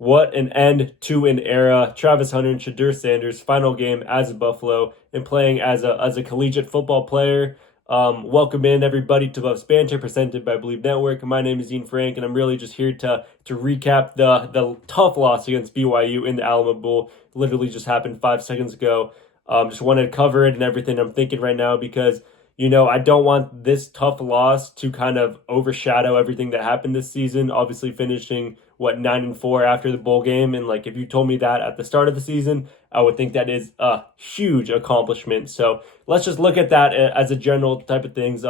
What an end to an era. Travis Hunter and Shedeur Sanders' final game as a Buffalo and playing as a collegiate football player. Welcome in everybody to Buffs Banter, presented by Believe Network. My name is Ian Frank, and I'm really just here to recap the tough loss against BYU in the Alamo Bowl. Literally just happened 5 seconds ago. Just wanted to cover it and everything I'm thinking right now because I don't want this tough loss to kind of overshadow everything that happened this season. Obviously, finishing 9-4 after the bowl game, and like if you told me that at the start of the season, I would think that is a huge accomplishment. So let's just look at that as a general type of things.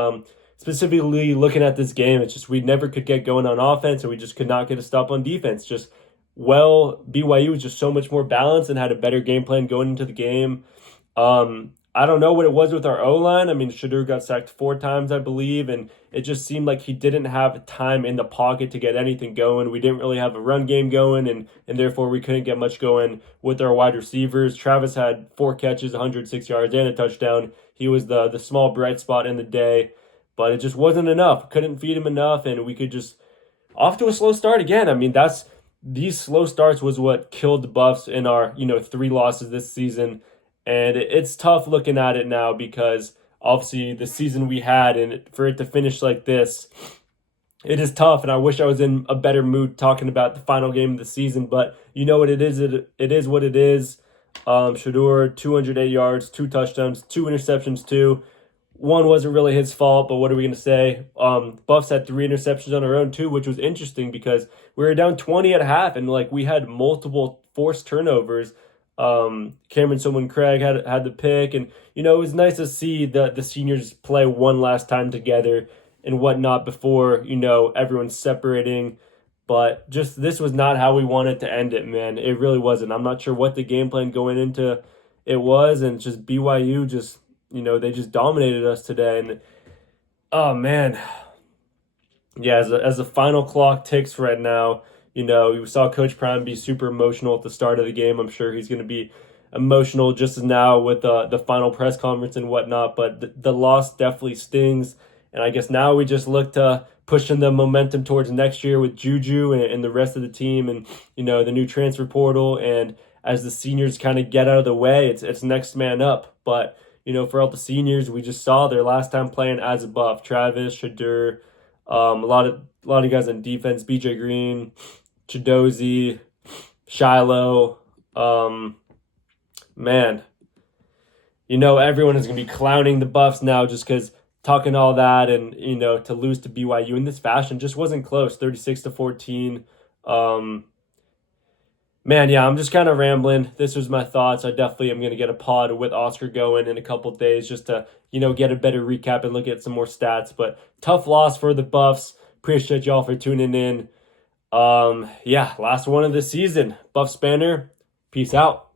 Specifically looking at this game, it's just we never could get going on offense, and we just could not get a stop on defense. BYU was just so much more balanced and had a better game plan going into the game. I don't know what it was with our O-line. I mean, Shedeur got sacked 4 times, I believe, and it just seemed like he didn't have time in the pocket to get anything going. We didn't really have a run game going, and therefore we couldn't get much going with our wide receivers. Travis had 4 catches, 106 yards, and a touchdown. He was the small bright spot in the day, but it just wasn't enough. Couldn't feed him enough, and we could just off to a slow start again. I mean, these slow starts was what killed the Buffs in our 3 losses this season. And it's tough looking at it now because obviously the season we had and for it to finish like this, it is tough. And I wish I was in a better mood talking about the final game of the season. But you know what it is? It is what it is. Shedeur, 208 yards, 2 touchdowns, 2 interceptions too. One wasn't really his fault, but what are we going to say? Buffs had 3 interceptions on our own too, which was interesting because we were down 20 at half and like we had multiple forced turnovers. Cameron Craig had the pick, and it was nice to see the seniors play one last time together and whatnot before everyone's separating. But just this was not how we wanted to end it, man. It really wasn't. I'm not sure what the game plan going into it was, and just BYU just they just dominated us today. And oh man, yeah, as the final clock ticks right now. You saw Coach Prime be super emotional at the start of the game. I'm sure he's going to be emotional just as now with the final press conference and whatnot. But the loss definitely stings. And I guess now we just look to pushing the momentum towards next year with Juju and the rest of the team and, the new transfer portal. And as the seniors kind of get out of the way, it's next man up. But, for all the seniors, we just saw their last time playing as a Buff. Travis, Shedeur, a lot of guys on defense, BJ Green, Chidozie, Shiloh, man, everyone is going to be clowning the Buffs now just because talking all that and, to lose to BYU in this fashion just wasn't close, 36-14. Man, yeah, I'm just kind of rambling. This was my thoughts. I definitely am going to get a pod with Oscar going in a couple days just to, get a better recap and look at some more stats. But tough loss for the Buffs. Appreciate y'all for tuning in. Yeah, last one of the season. Buffs Banner, peace out.